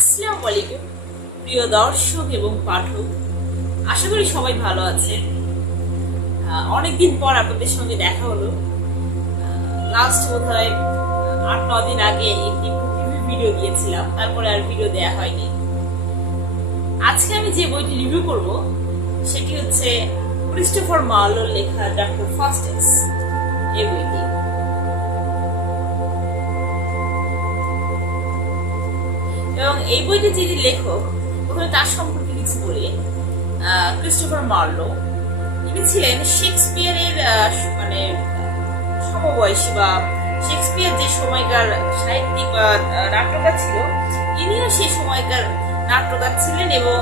আসসালামু আলাইকুম প্রিয় দর্শক এবং পাঠক, আশা করি সবাই ভালো আছে। অনেকদিন পর আপনাদের সঙ্গে দেখা হলো। লাস্ট বোধহয় 8-9 দিন আগে একটি ভিডিও দিয়েছিলাম, তারপরে আর ভিডিও দেয়া হয়নি। আজকে আমি যে বইটি রিভিউ করব সেটি হচ্ছে ক্রিস্টোফার মার্লোর লেখা ডক্টর ফাস্টেস এই বইটি। এবং এই বইটির যিনি লেখক, প্রথমে তার সম্পর্কে কিছু বলি। ক্রিস্টোফার মার্লো ইনি ছিলেন শেক্সপিয়ারের মানে সমবয়সী, বা শেক্সপিয়ার যে সময়কার সাহিত্যিক বা নাট্যকার ছিল, ইনিও সেই সময়কার নাট্যকার ছিলেন এবং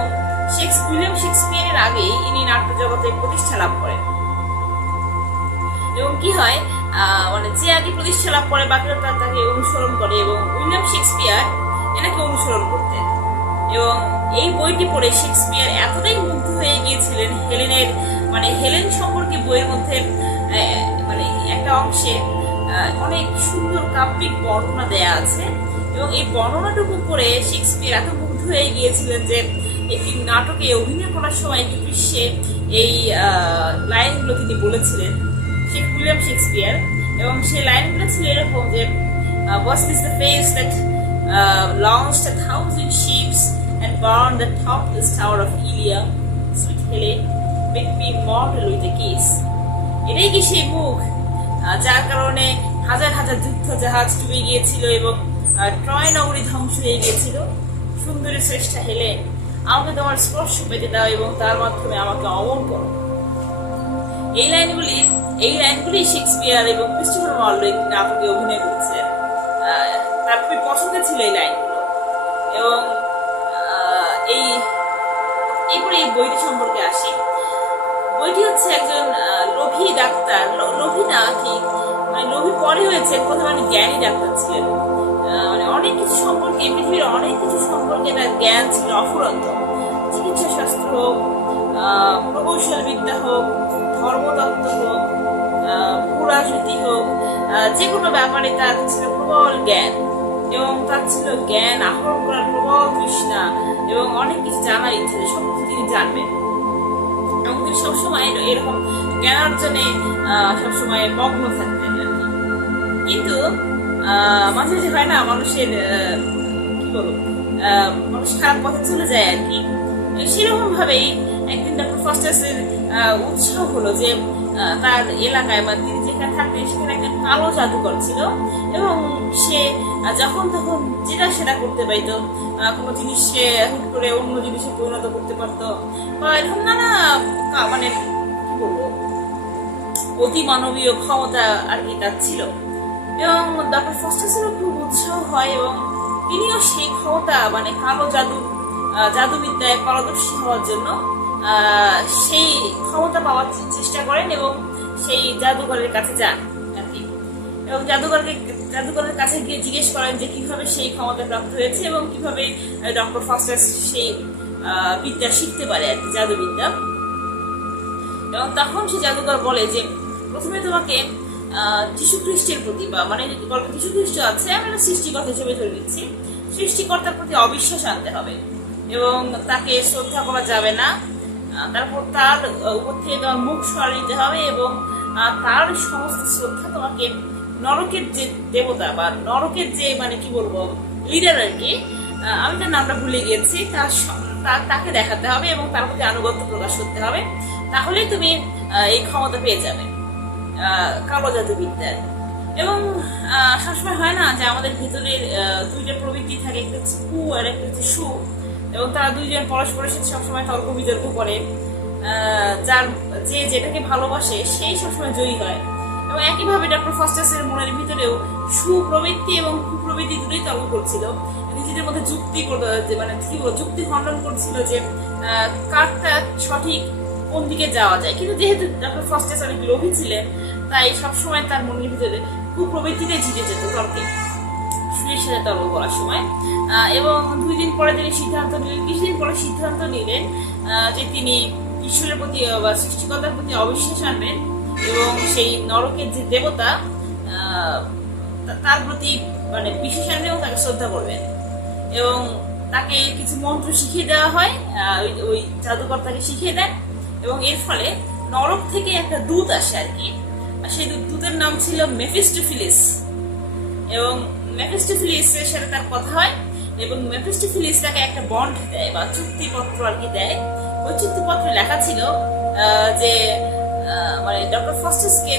উইলিয়াম শেক্সপিয়ারের আগেই ইনি নাট্য জগতে প্রতিষ্ঠা লাভ করেন। এবং কি হয়, মানে যে আগে প্রতিষ্ঠা লাভ করে বাকিরা তাকে অনুসরণ করে এবং উইলিয়াম শেক্সপিয়ার এনাকে অনুসরণ করতেন। এবং এই বইটি পড়ে শেক্সপিয়ার এতটাই মুগ্ধ হয়ে গিয়েছিলেন হেলেন সম্পর্কে বইয়ের মধ্যে মানে একটা অংশে অনেক সুন্দর কাব্যিক বর্ণনা দেয়া আছে। এবং এই বর্ণনাটুকু পড়ে শেক্সপিয়ার এত মুগ্ধ হয়ে গিয়েছিলেন যে একটি নাটকে অভিনয় করার সময় একটি দৃশ্যে এই লাইনগুলো তিনি বলেছিলেন, উইলিয়াম শেক্সপিয়ার। এবং সেই লাইনগুলো ছিল এরকম যে was this the face that launched 1,000 ships and burned the topless tower of Ilium? Sweet Helen, make me mortal with a kiss. এটাই কি সেই মুখ যার কারণে হাজার হাজার যুদ্ধ জাহাজ ডুবে গিয়েছিল এবং ট্রয় নগরী ধ্বংস হয়ে গিয়েছিল? সুন্দরী শ্রেষ্ঠা হেলেন, আমাকে তোমার স্পর্শ পেতে দাও এবং তার মাধ্যমে আমাকে অমর করো। এই লাইনগুলি শেক্সপিয়ার এবং ক্রিস্টোফার মার্লো একটি নাটকে অভিনয় করেছিলেন। তার খুবই পছন্দের ছিল এই লাইনগুলো। এবং এরপরে এই বইটি সম্পর্কে আসি। বইটি হচ্ছে একজন লোভী ডাক্তার, লোভী না ঠিক, মানে লোভী পরে হয়েছে, প্রথমে জ্ঞানী ডাক্তার ছিলেন। মানে অনেক কিছু সম্পর্কে, পৃথিবীর অনেক কিছু সম্পর্কে তার জ্ঞান ছিল অফুরন্ত। চিকিৎসা শাস্ত্র হোক, প্রকৌশল বিদ্যা হোক, ধর্মতত্ত্ব হোক, ভূরাজনীতি হোক, যে কোনো ব্যাপারে তার ছিল প্রবল জ্ঞান। এবং তার ছিল জ্ঞান আহরণ করার প্রবল তৃষ্ণা এবং অনেক কিছু জানার ইচ্ছা, সব কিছু তিনি জানবেন। এবং তিনি সবসময় এরকম জ্ঞান অর্জনে সবসময় মগ্ন থাকতেন আর কি। কিন্তু মাঝে মাঝে হয় না, মানুষের কি বলবো, মানুষ খারাপ পথে চলে যায় আর কি। সেরকম ভাবেই একদিন ডক্টর ফাস্টাসের উৎসাহ হলো যে তার এলাকায় বা তিনি যেখানে থাকতেন সেখানে একটা কালো জাদুকর ছিল। এবং সে যখন তখন যেটা সেটা করতে পারতো, কোনো জিনিস সে হুট করে অন্য জিনিসে পরিণত করতে পারতো, বা এরকম নানা মানে কি বলবো অতি মানবীয় ক্ষমতা আর কি তার ছিল। এবং ডক্টর ফাস্টাসেরও খুব উৎসাহ হয় এবং তিনিও সেই ক্ষমতা মানে কালো জাদুবিদ্যায় পারদর্শী হওয়ার জন্য সেই ক্ষমতা পাওয়ার চেষ্টা করেন এবং সেই জাদুঘরের কাছে যান আর কি। এবং জাদুঘরের কাছে গিয়ে জিজ্ঞেস করেন যে কিভাবে সেই ক্ষমতা প্রাপ্ত হয়েছে এবং কিভাবে ডক্টর ফাস্টাস সেই বিদ্যা শিখতে পারে আর কি, জাদুবিদ্যা। এবং তখন সেই জাদুঘর বলে যে প্রথমে তোমাকে যীশু খ্রিস্টের প্রতি, বা মানে যীশু খ্রিস্ট আছে, আমরা সৃষ্টিকর্তা হিসেবে ধরে নিচ্ছি, সৃষ্টিকর্তার প্রতি অবিশ্বাস আনতে হবে এবং তাকে শ্রদ্ধা করা যাবে না। তারপর তার উপর থেকে তোমার মুখ সরিয়ে নিতে হবে এবং তার সমস্ত শ্রদ্ধা তোমাকে নরকের যে দেবতা বা নরকের যে মানে কি বলবো লিডার আর কি, আমি তার নামটা ভুলে গিয়েছি, তাকে দেখাতে হবে এবং তার প্রতি আনুগত্য প্রকাশ করতে হবে। তাহলেই তুমি এই ক্ষমতা পেয়ে যাবে কালো জাদুবিদ্যার। এবং সবসময় হয় না যে আমাদের ভিতরের দুইটা প্রবৃত্তি থাকে, একটা হচ্ছে কু আর একটা হচ্ছে সু। এবং তারা দুইজন পরস্পরের সাথে সবসময় তর্ক বিতর্ক করে, যে যেটাকে ভালোবাসে সেই সবসময় জয়ী হয়। এবং একইভাবে ডক্টর ফাস্টাসের মনের ভিতরেও সুপ্রবৃত্তি এবং কুপ্রবৃত্তি দুটোই তর্ক করছিল, নিজেদের মধ্যে মানে কি বলবো যুক্তি খণ্ডন করছিল যে কারটা সঠিক, কোন দিকে যাওয়া যায়। কিন্তু যেহেতু ডক্টর ফাস্টাস অনেক লোভী ছিলেন, তাই সবসময় তার মনের ভিতরে কুপ্রবৃত্তিতে জিতে যেত তর্কে, সুরের সাথে তর্ক করার সময়। এবং 2 দিন পরে তিনি কিছুদিন পরে সিদ্ধান্ত নিলেন যে তিনি ঈশ্বরের প্রতি বা সৃষ্টিকর্তার প্রতি অবিশ্বাস আনবেন এবং সেই নরকের যে দেবতা তার প্রতি মানে বিশ্বাস আনবেন এবং তাকে শ্রদ্ধা করবেন। এবং তাকে কিছু মন্ত্র শিখিয়ে দেওয়া হয়, ওই জাদুকর তাকে শিখিয়ে দেন, এবং এর ফলে নরক থেকে একটা দূত আসে আর কি। সেই দূতের নাম ছিল মেফিস্টোফিলিস, এবং মেফিস্টোফিলিসের সাথে তার কথা হয়, এবং মেফিস্টোফিলিস তাকে একটা বন্ড দেয় বা চুক্তিপত্র আর কি দেয়। ওই চুক্তিপত্রে লেখা ছিল যে মানে ডক্টর ফস্টাসকে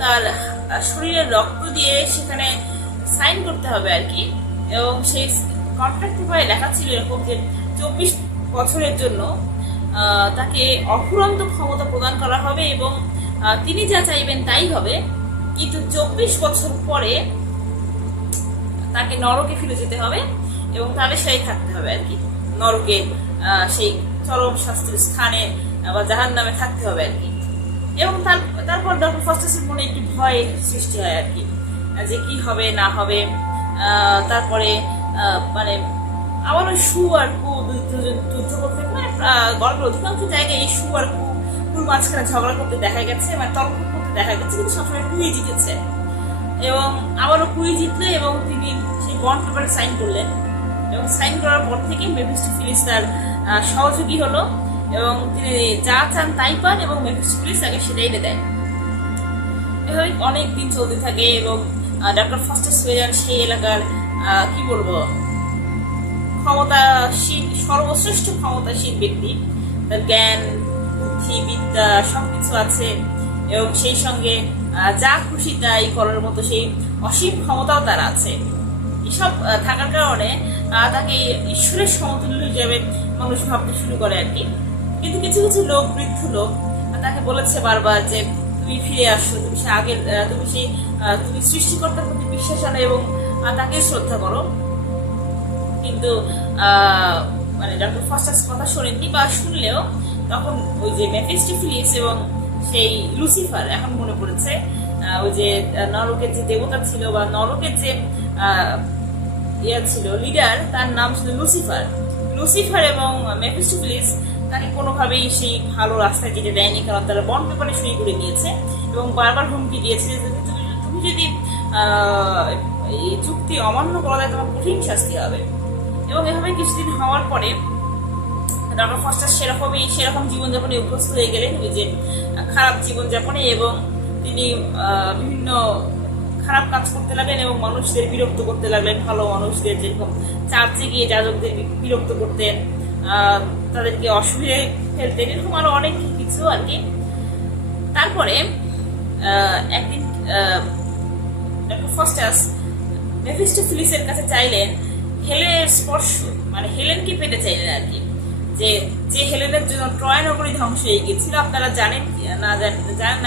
তার শরীরের রক্ত দিয়ে সেখানে সাইন করতে হবে আর কি, এবং সেই কন্ট্রাক্ট পেপারে লেখা ছিল এরকম যে 24 বছরের জন্য তাকে অফুরন্ত ক্ষমতা প্রদান করা হবে, এবং তিনি যা চাইবেন তাই হবে, কিন্তু 24 বছর পরে তাকে নরকে ফিরে যেতে হবে এবং তাদের সাথে থাকতে হবে আর কি, নরকে সেই চরম শাস্তির স্থানে বা জাহান্নামে থাকতে হবে আর কি। এবং তারপর ডক্টর ফস্টাসের মনে একটু ভয় সৃষ্টি হয় আর কি, যে কি হবে না হবে। তারপরে মানে আবারও সু আর কু যুদ্ধ করতে, মানে গল্পের অধিকাংশ জায়গায় এই সু আর কুর মাঝখানে ঝগড়া করতে দেখা গেছে, মানে তর্ক করতে দেখা গেছে, কিন্তু সবসময় কুই জিতেছে। এবং আবারও কুই জিতলে এবং তিনি সেই বন্ড পেপারে সাইন করলেন, এবং সাইন করার পর থেকে মেফিস্টোফিলিস তার সহযোগী হলো, এবং তিনি যা চান তাই পান, এবং মেফিস্টোফিলিস তাকে সেটাই এনে দেন। এভাবে অনেক দিন চলতে থাকে, এবং ডক্টর ফস্টাস হয়ে যান সেই এলাকার কি বলবো ক্ষমতাশীল, সর্বশ্রেষ্ঠ ক্ষমতাশীল ব্যক্তি। তার জ্ঞান, বুদ্ধি, বিদ্যা সবকিছু আছে, এবং সেই সঙ্গে যা খুশি তাই করার মতো সেই অসীম ক্ষমতাও তার আছে। এসব থাকার কারণে তাকে ঈশ্বরের সমতুল্য হিসেবে মানুষ ভাবতে শুরু করে আর কি। কিন্তু কিছু কিছু লোক, বৃদ্ধ লোক তাকে বলেছে বারবার যে তুমি ফিরে আসো, তুমি সে আগের তুমি সৃষ্টিকর্তার প্রতি বিশ্বাস আনো এবং তাকে শ্রদ্ধা করো। কিন্তু মানে ডক্টর ফস্টাস কথা শোনেননি, বা শুনলেও তখন ওই যে মেফিস্টোফিলিস এবং সেই লুসিফার, এখন মনে পড়েছে, ওই যে নরকের যে দেবতা ছিল বা নরকের যে ছিল লিডার, তার নাম ছিল লুসিফার। লুসিফার এবং মেফিস্টোফিলিস তাকে কোনোভাবেই সেই ভালো রাস্তায় যেতে দেয়নি, কারণ তারা বন্ড পেপারে সই করে দিয়েছে এবং বারবার হুমকি দিয়েছে যে তুমি যদি এই চুক্তি অমান্য করা যায় তোমার কঠিন শাস্তি হবে। এবং এভাবে কিছুদিন হওয়ার পরে ডক্টর ফস্টাস সেরকম জীবনযাপনে অভ্যস্ত হয়ে গেলেন, ওই যে খারাপ জীবনযাপনে, এবং তিনি বিভিন্ন খারাপ কাজ করতে লাগলেন এবং মানুষদের বিরক্ত করতে লাগলেন। ভালো মানুষদের, যেরকম চার্চে গিয়ে যাজকদের বিরক্ত করতেন, তাদেরকে অসুবিধায় ফেলতেন, এরকম আরো অনেক কিছু আর কি। তারপরে একদিন ডক্টর ফস্টাস মেফিস্টোফিলিসের কাছে চাইলেন হেলেনের স্পর্শ, মানে হেলেনকে পেতে চাইলেন আর কি, যে হেলেনের জন্য ট্রয় নগরী ধ্বংস হয়ে গিয়েছিল। আপনারা জানেন না,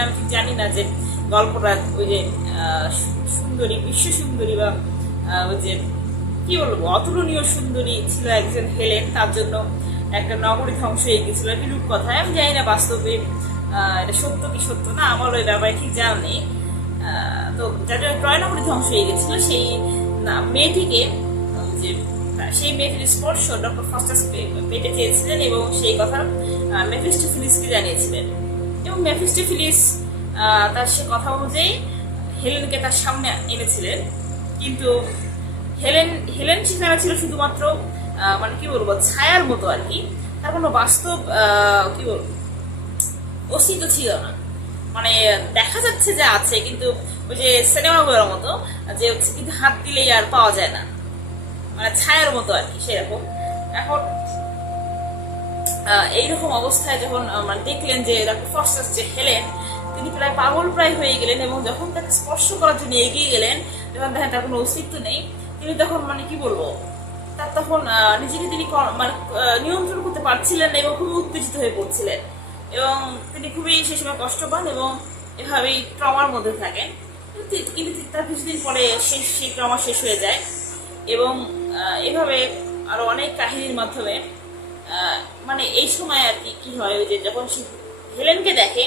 আমি ঠিক জানি না যে গল্পটা ওই যে সুন্দরী, বিশ্ব সুন্দরী, বা ওই যে কি বলবো অতুলনীয় সুন্দরী ছিল একজন হেলেন, তার জন্য একটা নগরী ধ্বংস হয়ে গেছিল। এটি রূপকথায়, আমি জানি না বাস্তবে এটা সত্য কি সত্য না, আমার ওই ব্যাপারে ঠিক জানা নেই। তো যার জন্য ট্রয় নগরী ধ্বংস হয়ে গেছিল, সেই মেয়েটিকে, যে সেই মেয়েটির স্পর্শ ডক্টর ফস্টাস পেতে চেয়েছিলেন, এবং সেই কথা মেফিস্টোফিলিসকে জানিয়েছিলেন। এবং মেফিস্টোফিলিস তার সে কথা অনুযায়ী হেলেনকে তার সামনে এনেছিলেন, কিন্তু হেলেন সেখানে ছিল শুধুমাত্র মানে কি বলবো ছায়ার মতো আর কি, তার কোনো বাস্তব কি বলবো অস্তিত্ব ছিল না। মানে দেখা যাচ্ছে যে আছে, কিন্তু ওই যে সিনেমাগুলোর মতো যে কিন্তু হাত দিলেই আর পাওয়া যায় না, মানে ছায়ার মতো আর কি সেরকম। এখন এইরকম অবস্থায় যখন মানে দেখলেন যে ডক্টর ফস্টাস যে হেলেন, তিনি প্রায় পাগল প্রায় হয়ে গেলেন, এবং যখন তাকে স্পর্শ করার জন্য এগিয়ে গেলেন, যখন দেখেন তার কোনো অস্তিত্ব নেই, তিনি তখন মানে কি বলবো তার তখন নিজেকে তিনি মানে নিয়ন্ত্রণ করতে পারছিলেন না, এবং খুবই উত্তেজিত হয়ে পড়ছিলেন, এবং তিনি খুবই সে সময় কষ্ট পান এবং এভাবেই ট্রমার মধ্যে থাকেন। কিন্তু তার কিছুদিন পরে সেই ট্রমা শেষ হয়ে যায়, এবং এভাবে আরো অনেক কাহিনীর মাধ্যমে মানে এই সময় আর কি হয়, ওই যে যখন সে হেলেনকে দেখে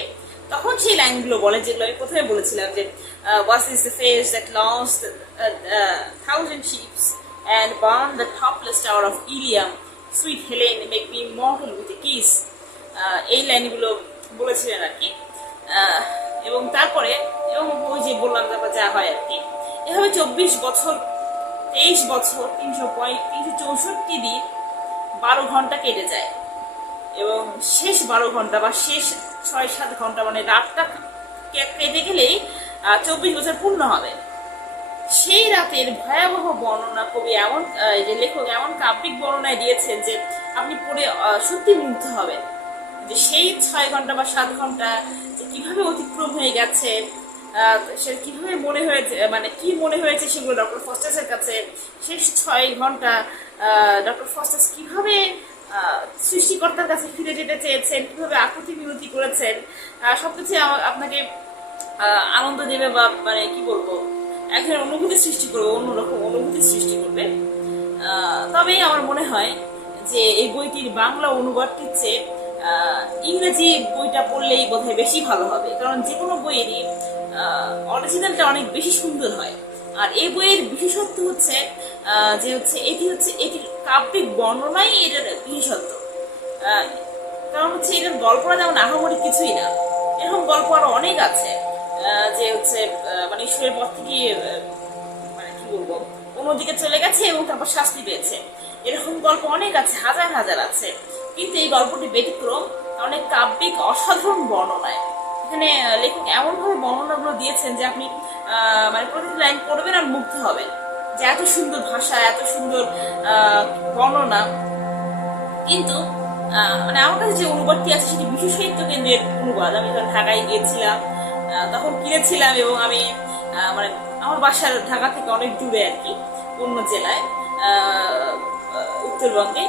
তখন সেই লাইনগুলো বলে, যেগুলো আমি প্রথমে বলেছিলাম যে what is the face that launched 1,000 ships and burned the topless tower of Ilium, sweet Helen make me immortal with a kiss, এই লাইনগুলো বলেছিলেন আর কি। এবং তারপরে এবং ওই যে বললাম তারপর যা হয় আর কি, এভাবে 24 বছর 23 বছর 364 দিন 12 ঘন্টা কেটে যায়, এবং শেষ 12 ঘন্টা বা শেষ 6-7 ঘন্টা মানে রাতটা কেটে গেলেই 24 বছর পূর্ণ হবে। সেই রাতের ভয়াবহ বর্ণনা কবি এমন যে লেখক এমন কাব্যিক বর্ণনায় দিয়েছেন যে আপনি পড়ে সত্যি মুগ্ধ হবেন, যে সেই 6 ঘন্টা বা 7 ঘন্টা যে কিভাবে অতিক্রম হয়ে গেছে, সে কিভাবে মনে হয়েছে, মানে কি মনে হয়েছে সেগুলো ডক্টর ফস্টাসের কাছে। শেষ 6 ঘন্টা ডক্টর ফস্টাস কিভাবে সৃষ্টিকর্তার কাছে ফিরে যেতে চেয়েছেন, কিভাবে আকুতি মিনতি করেছেন, সবকিছু আপনাকে আনন্দ দেবে, বা মানে কি বলবো, এক ধরনের অনুভূতি সৃষ্টি করবে, অন্যরকম অনুভূতি সৃষ্টি করবে। তবেই আমার মনে হয় যে এই বইটির বাংলা অনুবাদটির চেয়ে ইংরেজি বইটা পড়লেই বোধহয় বেশি ভালো হবে, কারণ যে কোনো বইয়েরই অরিজিনালটা অনেক বেশি সুন্দর হয়। আর এই বইয়ের বিশেষত্ব হচ্ছে যে এটির কাব্যিক বর্ণনাই এটার বিশেষত্ব। কারণ এটার গল্পটা যেমন আহামরি কিছুই না, এরকম গল্প আরো অনেক আছে, যে মানে ঈশ্বরের পথ থেকে মানে কি বলবো অন্যদিকে চলে গেছে এবং তারপর শাস্তি পেয়েছে, এরকম গল্প অনেক আছে, হাজার হাজার আছে। কিন্তু এই গল্পটি ব্যতিক্রম, অনেক কাব্যিক অসাধারণ বর্ণনায়। এখানে লেখক এমন ভাবে বর্ণনাগুলো দিয়েছেন যে আপনি মানে প্রতিটি লাইন পড়বেন আর মুগ্ধ হবেন, যে এত সুন্দর ভাষা, এত সুন্দর বর্ণনা। কিন্তু মানে আমার কাছে যে অনুবাদটি আছে সেটি বিশ্ব সাহিত্য কেন্দ্রের অনুবাদ। আমি যখন ঢাকায় গিয়েছিলাম তখন কিনেছিলাম, এবং আমি মানে আমার বাসার ঢাকা থেকে অনেক দূরে আর কি, অন্য জেলায়, উত্তরবঙ্গে,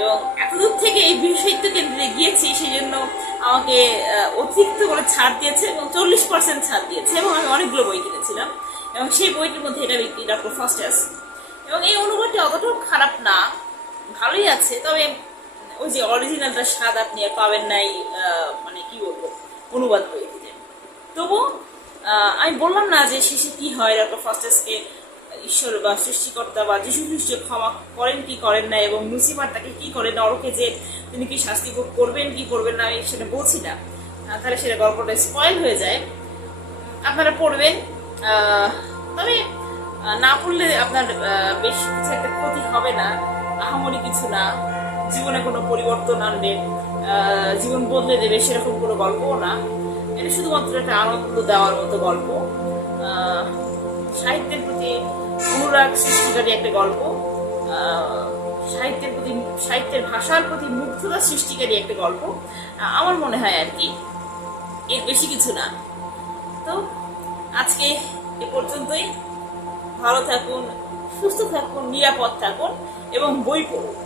এবং এতদূর থেকে এই বিশ্ব সাহিত্য কেন্দ্রে গিয়েছি, সেই জন্য আমাকে অতিরিক্ত করে ছাড় দিয়েছে এবং 40% ছাড় দিয়েছে, এবং আমি অনেকগুলো বই কিনেছিলাম, এবং সেই বইটির মধ্যে এটা বিক্রি ডক্টর ফস্টাস। এবং এই অনুবাদটি অতটাও খারাপ না, ভালোই আছে। তবে ওই যে অরিজিনালটা স্বাদ আপনি আর পাবেন নাই, মানে কি বলবো, অনুবাদ বইটিতে। তবু আমি বললাম না যে শেষে কি হয়, ডক্টর ফস্টাসকে ঈশ্বর বা সৃষ্টিকর্তা বা যীশু খ্রিস্ট ক্ষমা করেন কি করেন না, এবং লুসিফার তাকে কি করে নরকে যে তিনি কি শাস্তি ভোগ করবেন কি করবেন না, আমি সেটা বলছি না, তাহলে সেটা গল্পটা স্পয়েল হয়ে যায়। আপনারা পড়বেন, তবে না পড়লে আপনার বেশ কিছু একটা ক্ষতি হবে না, আহামরি কিছু না, জীবনে কোনো পরিবর্তন আনবে, জীবন বদলে দেবে সেরকম কোনো গল্পও না। এটা শুধুমাত্র একটা আনন্দ দেওয়ার মতো গল্প, সাহিত্যের প্রতি অনুরাগ সৃষ্টিকারী একটা গল্প, সাহিত্যের ভাষার প্রতি মুগ্ধতা সৃষ্টিকারী একটা গল্প আমার মনে হয় আর কি, এর বেশি কিছু না। তো আজকে এ পর্যন্তই। ভালো থাকুন, সুস্থ থাকুন, নিরাপদ থাকুন এবং বই পড়ুন।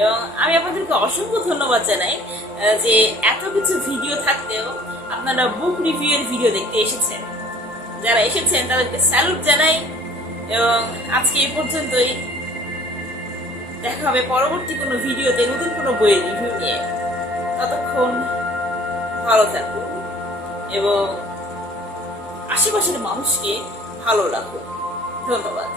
এবং আমি আপনাদেরকে অসংখ্য ধন্যবাদ জানাই যে এত কিছু ভিডিও থাকতেও আপনারা বুক রিভিউয়ের ভিডিও দেখতে এসেছেন। যারা এসেছেন তাদেরকে স্যালুট জানাই, এবং আজকে এই পর্যন্তই। দেখা হবে পরবর্তী কোনো ভিডিওতে নতুন কোনো বইয়ের রিভিউ নিয়ে। ততক্ষণ ভালো থাকুন এবং আশেপাশের মানুষকে ভালো রাখুন। ধন্যবাদ।